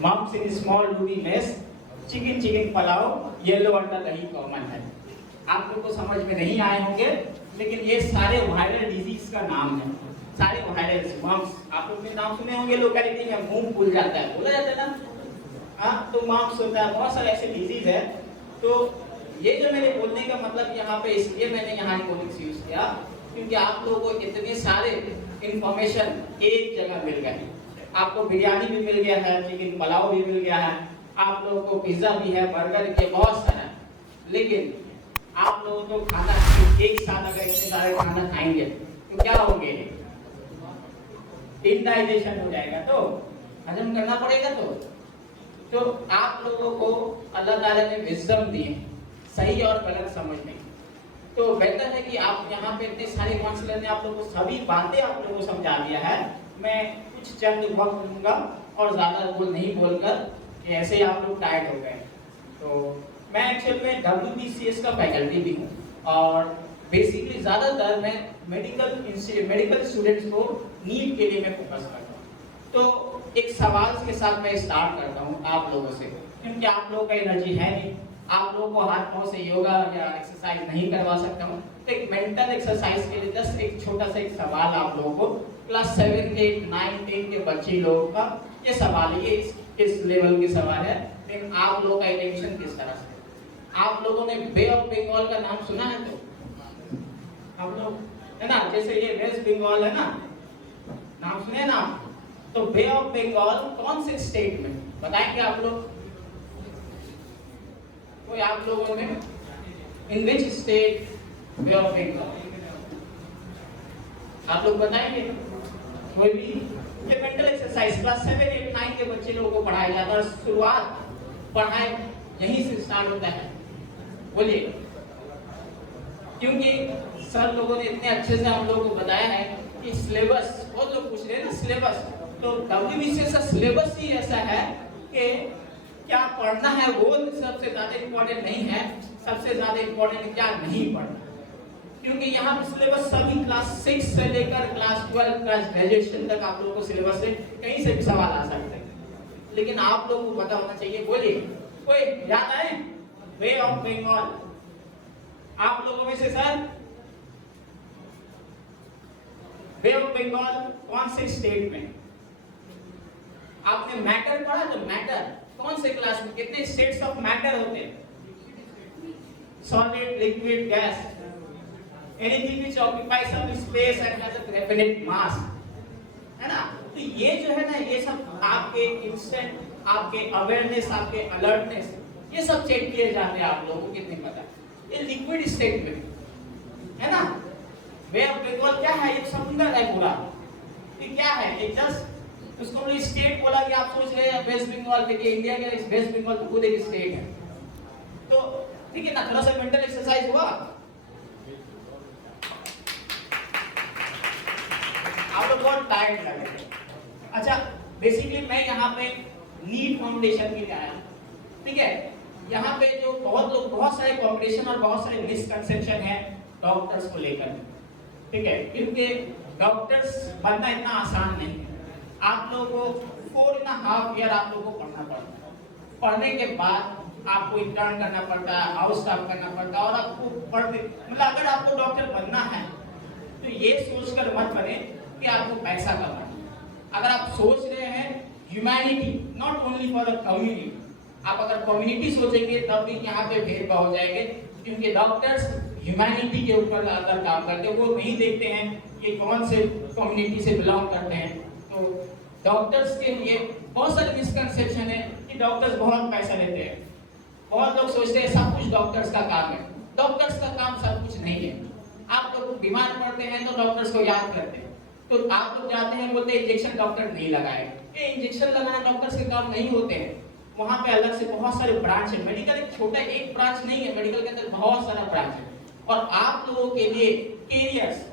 Mumps in small ruby mess, chicken pulao, yellow अंडा दही common है। आप लोग को समझ में नहीं आए होंगे, लेकिन ये सारे वायरल डिजीज का नाम है। सारे वायरल मम्स आप लोग ने नाम सुने होंगे, लोकेलिटी में मुंह फूल जाता है, बोला जाता है ना, हाँ, तो मम्स होता है, बहुत सारे ऐसे डिजीज है। तो ये जो मेरे बोलने का मतलब यहाँ पे, इसलिए मैंने यहाँ इकोनॉमिक्स यूज किया क्योंकि आप लोगों को इतने सारे इंफॉर्मेशन एक जगह मिल गए। आपको बिरयानी भी मिल गया है, चिकन पुलाव भी मिल गया है, आप लोगों को पिज्जा भी है, बर्गर के बहुत सारा, लेकिन आप लोगों को खाना एक साथ अगर इतने सारे खाना खाएंगे तो क्या होंगे, इनडाइजेशन हो जाएगा, तो हजम करना पड़ेगा। तो आप लोगों को अल्लाह ताला ने विज़डम दी है सही और गलत समझने की। तो बेहतर है कि आप यहाँ पे इतने सारे काउंसलर ने आप लोगों को सभी बातें आप लोगों को समझा दिया है। मैं कुछ चंद वक्त लूंगा और ज्यादा बोल नहीं बोलकर ऐसे ही आप लोग टायर्ड हो गए। तो मैं एक्चुअल में WBCS का फैकल्टी भी हूँ और बेसिकली ज़्यादातर मैं मेडिकल स्टूडेंट्स को नीट के लिए मैं फोकस करता हूँ। तो एक सवाल के साथ मैं स्टार्ट करता हूँ आप लोगों से, क्योंकि आप लोगों का एनर्जी है नहीं, आप लोगों को हाथ पाँव से योगा या एक्सरसाइज नहीं करवा सकता हूँ। तो एक मेंटल एक्सरसाइज के लिए जस्ट एक छोटा सा एक सवाल आप लोगों को, क्लास 7, 8, 9, 10 के बच्चे लोगों का ये सवाल है, ये इस लेवल की सवाल है, लेकिन आप लोगों का अटेंशन किस तरह से। आप लोगों ने बे ऑफ बंगाल का नाम सुना है? तो आप लोग है ना, जैसे ये वेस्ट बंगाल है ना, नाम सुने ना, तो बे ऑफ बंगाल कौन से स्टेट में बताएंगे आप लोग? कोई आप लोगों ने in which state bay of Bengal, आप लोग बताएंगे? कोई भी? ये मेंटल एक्सरसाइज क्लास 7, 8, 9 के बच्चे लोगों को पढ़ाया जाता है। शुरुआत पढ़ाई यहीं से स्टार्ट होता है, बोलिए, क्योंकि सर लोगों ने इतने अच्छे से हम लोगों को बताया है कि सिलेबस, बहुत लोग पूछ रहे हैं ना सिलेबस, तो WBCS का सिलेबस ही ऐसा है कि क्या पढ़ना है वो सबसे ज्यादा इम्पोर्टेंट नहीं है, सबसे ज्यादा इम्पोर्टेंट क्या नहीं पढ़ना। क्योंकि यहाँ पे सिलेबस सभी क्लास 6 से लेकर क्लास 12, क्लास ग्रेजुएशन तक आप लोगों को सिलेबस से कहीं से भी सवाल आ सकते हैं, लेकिन आप लोगों को पता होना चाहिए। बोलिए, कोई याद है बे ऑफ बंगाल आप लोगों में से? सर, बे ऑफ बंगाल कौन से स्टेट में? आपने मैटर पढ़ा? तो मैटर कौन से क्लास में, कितने स्टेट्स ऑफ मैटर होते हैं? Solid, liquid, gas, anything which occupies some space and has a definite mass, है ना। तो ये जो है ना, ये सब आपके इंस्टेंट, आपके अवेयरनेस, आपके अलर्टनेस, ये सब चेक किए जाते हैं। आप लोगों को कितने पता? ये लिक्विड स्टेट में है ना। बे ऑफ बंगाल क्या है? एक समुद्र है पूरा। ये क्या है? एक जस्ट उसको हमने स्टेट बोला कि आप सोच रहे हैं वेस्ट बंगाल, देखिए इंडिया के वेस्ट बंगाल तो खुद एक स्टेट है। तो ठीक है ना, थोड़ा सा मेंटल एक्सरसाइज हुआ। आप लोग बहुत टायर्ड लग रहे हैं। अच्छा, बेसिकली मैं यहाँ पे नीट फाउंडेशन के लिए आया, ठीक है। यहाँ पे जो बहुत सारे कॉम्पिटिशन और बहुत सारे मिसकंसेप्शन है डॉक्टर्स को लेकर, ठीक है, क्योंकि डॉक्टर्स बनना इतना आसान नहीं है। आप लोगों को 4.5 ईयर आप लोगों को पढ़ना पड़ता है। पढ़ने के बाद आपको इंटर्न करना पड़ता है, हाउस स्टाफ करना पड़ता है, और आपको मतलब अगर आपको डॉक्टर बनना है तो ये सोचकर मत बने कि आपको पैसा कमाना है। अगर आप सोच रहे हैं humanity, not only for the community, आप अगर कम्युनिटी सोचेंगे तब भी यहाँ पे भेदभाव हो जाएंगे, क्योंकि डॉक्टर्स ह्यूमैनिटी के ऊपर अगर काम करते हैं, वो नहीं देखते हैं कि कौन से कम्युनिटी से बिलोंग करते हैं। तो डॉक्टर्स के लिए बहुत सारे मिसकंसेप्शन है कि डॉक्टर्स बहुत पैसा लेते हैं। बहुत लोग सोचते हैं सब कुछ डॉक्टर्स का काम है। डॉक्टर्स का काम सब कुछ नहीं है। आप लोग बीमार पड़ते हैं तो डॉक्टर्स को याद करते हैं, तो आप लोग जाते हैं, बोलते हैं इंजेक्शन डॉक्टर नहीं लगाए। ये इंजेक्शन लगाना डॉक्टर्स के काम नहीं होते हैं। वहाँ पे अलग से बहुत सारे ब्रांच है। मेडिकल एक छोटा एक ब्रांच नहीं है, मेडिकल के अंदर बहुत सारा ब्रांच है। और आप लोगों के लिए कैरियर्स,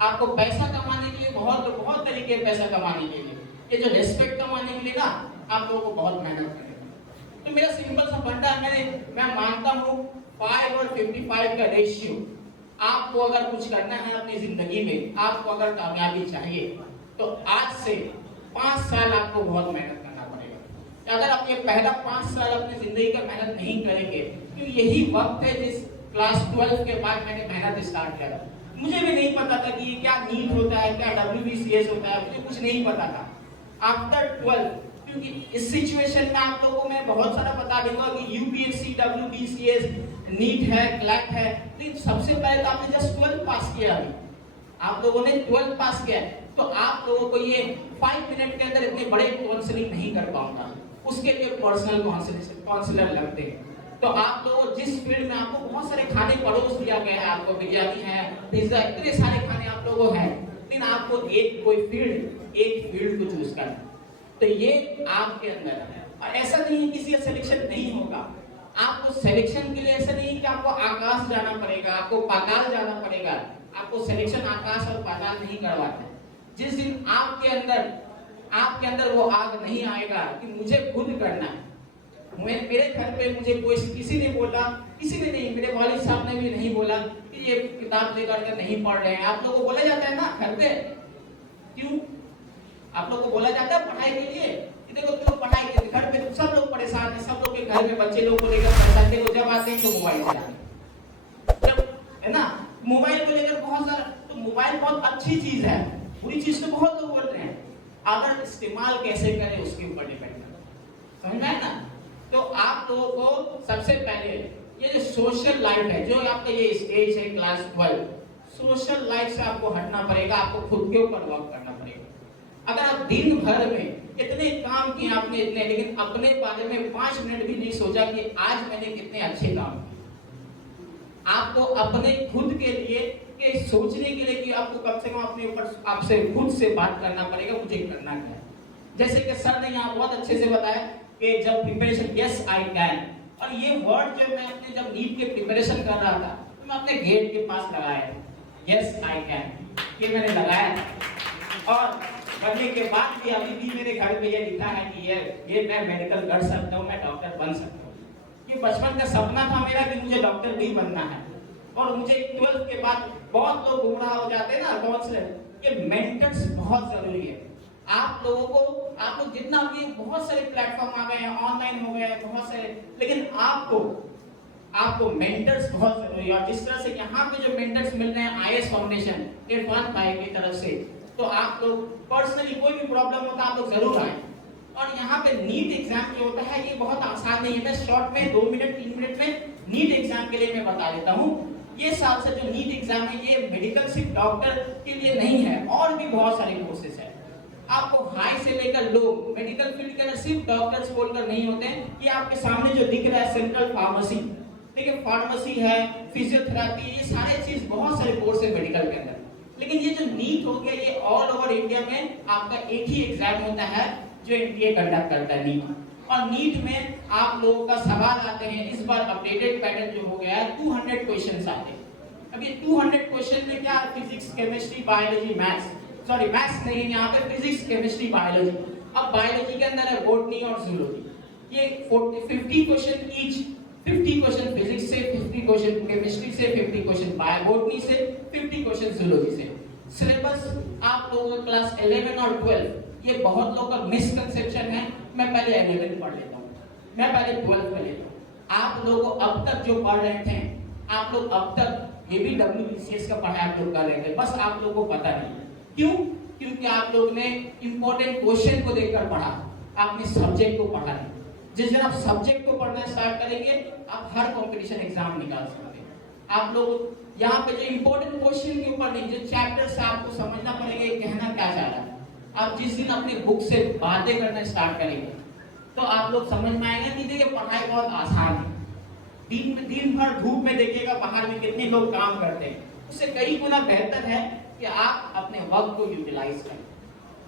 आपको पैसा कमाने के लिए बहुत तरीके हैं पैसा कमाने के लिए। ये जो रिस्पेक्ट कमाने के लिए ना, आप लोगों को बहुत मेहनत करनी है। तो मेरा सिंपल सा फंडा है, मैं मानता हूँ 5 और 55 का रेशियो। आपको अगर कुछ करना है अपनी जिंदगी में, आपको अगर कामयाबी चाहिए, तो आज से 5 साल आपको बहुत मेहनत करना पड़ेगा। अगर आप ये पहला 5 साल अपनी जिंदगी का मेहनत नहीं करेंगे, तो यही वक्त है जिस क्लास 12 के बाद मैंने मेहनत स्टार्ट किया। मुझे भी नहीं पता था कि ये क्या नीट होता है, क्या WBCS होता है, मुझे कुछ नहीं पता था। आफ्टर 12, क्योंकि इस सिचुएशन में आप लोगों को मैं बहुत सारा बता दूंगा कि UPSC, WBCS, नीट है, क्लैट है, लेकिन सबसे पहले तो आपने जस्ट 12 पास किया। अभी आप लोगों ने 12 पास किया है, तो आप लोगों को ये 5 मिनट के अंदर इतने बड़े काउंसलिंग नहीं कर पाऊंगा। उसके लिए पर्सनल काउंसलर लगते हैं। तो आप लोग जिस फील्ड में आपको बहुत सारे खाने परोस दिया गया है, आपको बिरयानी है, पिज्जा, इतने सारे खाने आप लोगों को है, लेकिन आपको एक फील्ड को चूज करना, तो ये आपके अंदर है। और ऐसा नहीं है किसी का सिलेक्शन नहीं होगा। आपको सिलेक्शन के लिए ऐसा नहीं कि आपको आकाश जाना पड़ेगा, आपको पाताल जाना पड़ेगा। आपको सिलेक्शन आकाश और पाताल नहीं करवाते। जिस दिन आपके अंदर वो आग नहीं आएगा कि मुझे खुद करना है। मेरे घर पे मुझे किसी ने बोला, किसी ने नहीं, मेरे वालिद साहब ने भी नहीं बोला कि ये किताब लेकर के नहीं पढ़ रहे हैं। आप लोगों को बोला जाता है ना घर पे, क्यों आप लोगों को बोला जाता है पढ़ाई के लिए कि देखो तुम पढ़ाई के घर पे सब लोग परेशान है, सब लोग के घर में बच्चे लोग को लेकर परेशान, देखो जब आते हैं तो मोबाइल चलाते, जब है ना मोबाइल को लेकर बहुत सारा। तो मोबाइल बहुत अच्छी चीज है, बुरी चीज तो बहुत लोग बोल रहे हैं, अगर इस्तेमाल कैसे करें उसके ऊपर डिपेंड करता है, समझ में आया ना। तो आप लोगों को सबसे पहले ये जो सोशल लाइफ है, जो आपका ये स्टेज है क्लास 12, सोशल लाइफ से आपको हटना पड़ेगा, आपको खुद के ऊपर वर्क करना पड़ेगा। अगर आप दिन भर में इतने काम किए आपने इतने, लेकिन अपने बारे में 5 मिनट भी नहीं सोचा कि आज मैंने कितने अच्छे काम किए। आपको अपने खुद के लिए के सोचने के लिए कि आपको कम से कम अपने ऊपर आपसे खुद से बात करना पड़ेगा, मुझे करना क्या है। जैसे कि सर ने यहाँ बहुत अच्छे से बताया कि जब प्रिपरेशन यस आई कैन, और ये वर्ड जब मैं अपने जब नीट के प्रिपरेशन कर रहा था तो मैं अपने गेट के पास लगाया यस आई कैन, ये मैंने लगाया था। और करने के बाद भी अभी भी मेरे घर पे ये लिखा है कि ये मैं मेडिकल कर सकता हूँ, मैं डॉक्टर बन सकता हूँ। ये बचपन का सपना था मेरा कि मुझे डॉक्टर भी बनना है। और मुझे 12 के बाद बहुत लोग गुमराह हो जाते हैं ना काउंसलर, ये मेंटर्स बहुत जरूरी है। आप लोगों को, आप लोग जितना भी बहुत सारे प्लेटफॉर्म आ गए हैं, ऑनलाइन हो गए हैं बहुत सारे, लेकिन आपको मेंटर्स बहुत जरूरी है। और जिस तरह से यहाँ पे जो मेंटर्स मिल रहे हैं IAS फाउंडेशन इरफान भाई की तरफ से, तो आप लोग पर्सनली कोई भी प्रॉब्लम होता है आप लोग जरूर आए। और यहाँ पे नीट एग्जाम जो होता है ये बहुत आसान नहीं है। मैं शॉर्ट में 2 मिनट 3 मिनट में नीट एग्जाम के लिए मैं बता देता हूँ। ये साल से जो नीट एग्जाम है ये मेडिकल सिर्फ डॉक्टर के लिए नहीं है, और भी बहुत सारे कोर्सेज है। आपको हाई से लेकर लो मेडिकल फील्ड के अंदर सिर्फ डॉक्टर्स बोलकर नहीं होते हैं। ये आपके सामने जो दिख रहा है सेंट्रल फार्मेसी, देखिए फार्मेसी है, फिजियोथेरेपी, ये सारे चीज बहुत सारे कोर्स है मेडिकल के अंदर। लेकिन ये जो नीट हो गया ये ऑल ओवर इंडिया में आपका एक ही एग्जाम होता है जो इंडिया कंडक्ट करता है नीट। और नीट में आप लोगों का सवाल आते हैं, इस बार अपडेटेड पैटर्न जो हो गया है 200 क्वेश्चंस आते हैं। अब ये 200 क्वेश्चन में क्या physics, chemistry, biology, maths, sorry maths नहीं, यहाँ पे फिजिक्स, केमिस्ट्री, बायोलॉजी। अब बायोलॉजी के अंदर है बॉटनी और जूलॉजी। ये 50 क्वेश्चन ईच, 50 क्वेश्चन फिजिक्स से, 50 क्वेश्चन केमिस्ट्री से, 50 क्वेश्चन बॉटनी से, 50 क्वेश्चन जूलॉजी से। सिलेबस आप लोगों का क्लास 11 और 12, ये बहुत लोगों का मिसकंसेप्शन है। मैं पहले 11 पढ़ लेता हूँ, मैं पहले 12 पढ़ लेता हूँ। आप लोगों को अब तक जो पढ़ रहे थे, आप लोग अब तक ये भी WBCS का पढ़ाई आप लोग कर रहे थे, बस आप लोगों को पता नहीं क्यों, क्योंकि आप लोग ने इंपॉर्टेंट क्वेश्चन को देखकर पढ़ा, आपने सब्जेक्ट को पढ़ा नहीं। जिस दिन आप सब्जेक्ट को पढ़ना स्टार्ट करेंगे आप हर कंपटीशन एग्जाम निकाल सकते हैं। आप लोग यहाँ पे जो इंपॉर्टेंट क्वेश्चन के ऊपर नहीं, जो चैप्टर से आपको समझना पड़ेगा कहना क्या चाह रहा है। आप जिस दिन अपनी बुक से बातें करना स्टार्ट करेंगे तो आप लोग समझ में आएंगे कि देखिए पढ़ाई बहुत आसान है। दिन भर धूप में देखिएगा बाहर में कितने लोग काम करते हैं, उससे कई गुना बेहतर है कि आप अपने वक्त को यूटिलाइज करें।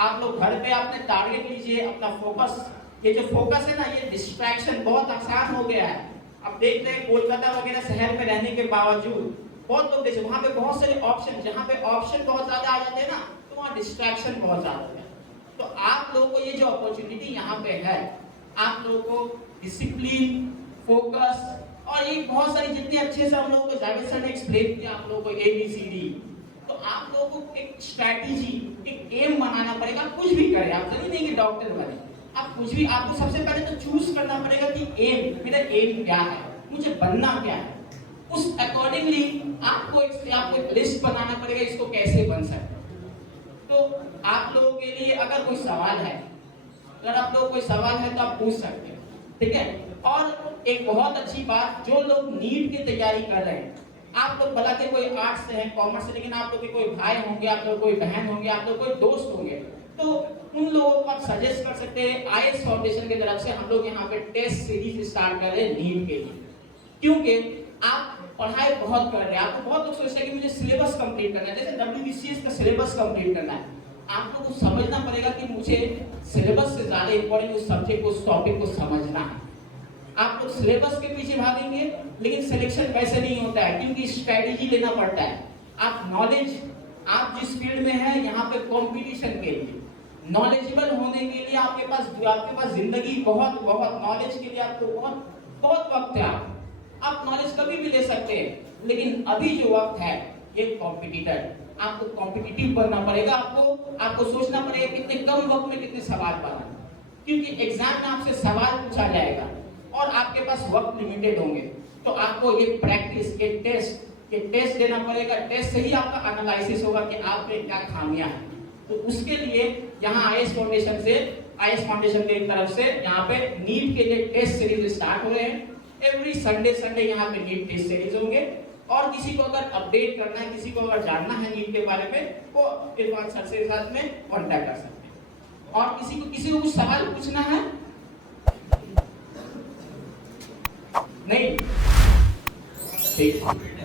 आप लोग घर पे अपने टारगेट लीजिए, अपना फोकस, ये जो फोकस है ना, ये डिस्ट्रैक्शन बहुत आसान हो गया है। अब देख रहे हैं कोलकाता वगैरह शहर में रहने के बावजूद बहुत लोग जैसे वहाँ पे बहुत सारे ऑप्शन, जहाँ पे ऑप्शन बहुत ज्यादा आ जाते हैं ना, तो वहाँ डिस्ट्रैक्शन बहुत ज्यादा है। तो आप लोगों को ये जो अपॉर्चुनिटी यहाँ पे है, आप लोगों को डिसिप्लिन, फोकस और एक बहुत सारी जितने अच्छे से हम लोगों को जावेद सर ने एक्सप्लेन किया आप लोगों को ABCD, तो आप लोगों को एक स्ट्रैटेजी, एक एम बनाना पड़ेगा। कुछ भी करें आप, जरूरी नहीं कि डॉक्टर बने, आप कुछ भी, आपको सबसे पहले तो चूज करना पड़ेगा कि एम, मेरा एम क्या है, मुझे बनना क्या है। उस अकॉर्डिंगली आपको एक लिस्ट बनाना पड़ेगा इसको कैसे बन सकते हैं। तो आप लोगों के लिए अगर कोई सवाल है, अगर आप लोग कोई सवाल है तो आप पूछ सकते हैं, ठीक है। और एक बहुत अच्छी बात, जो लोग नीट की तैयारी कर रहे हैं, आप लोग भला के कोई आर्ट्स से हैं, कॉमर्स से, लेकिन आप लोग के कोई भाई होंगे, आप लोग कोई बहन होंगे, आप लोग कोई दोस्त होंगे, तो उन लोगों को आप सजेस्ट कर सकते हैं। आईएएस फाउंडेशन की तरफ से हम लोग यहाँ पे टेस्ट सीरीज स्टार्ट कर रहे हैं नीट के लिए, क्योंकि आप पढ़ाई बहुत कर रहे हैं। आपको बहुत लोग सोचते हैं कि मुझे सिलेबस कंप्लीट करना है, जैसे WBCS का सिलेबस कंप्लीट करना है। आपको कुछ समझना पड़ेगा कि मुझे सिलेबस से ज्यादा इंपॉर्टेंट उस सब्जेक्ट को, उस टॉपिक को समझना है। आप लोग सिलेबस के पीछे भागेंगे, लेकिन सिलेक्शन वैसे नहीं होता है, क्योंकि स्ट्रेटेजी लेना पड़ता है। आप नॉलेज, आप जिस फील्ड में है, यहाँ पे कंपटीशन के लिए, नॉलेजेबल होने के लिए आपके पास जिंदगी बहुत नॉलेज के लिए आपको बहुत वक्त है। आप नॉलेज कभी भी ले सकते हैं, लेकिन अभी जो वक्त है ये कॉम्पिटिटर, आपको कॉम्पिटिटिव बनना पड़ेगा। आपको सोचना पड़ेगा कितने कम वक्त में कितने सवाल बनाना, क्योंकि एग्जाम में आपसे सवाल पूछा जाएगा और आपके पास वक्त लिमिटेड होंगे। तो आपको ये प्रैक्टिस के टेस्ट देना पड़ेगा। टेस्ट से ही आपका एनालिसिस होगा कि आप में क्या खामियां हैं। तो उसके लिए यहाँ आईएएस फाउंडेशन की तरफ से यहाँ पे नीट के लिए टेस्ट सीरीज स्टार्ट हो रहे हैं। एवरी संडे यहाँ पे नीट टेस्ट सीरीज होंगे। और किसी को अगर अपडेट करना है, किसी को अगर जानना है नीट के बारे में, वो इरफान सर से साथ में कांटेक्ट कर सकते हैं। और किसी को कुछ सवाल पूछना है? नहीं, ठीक।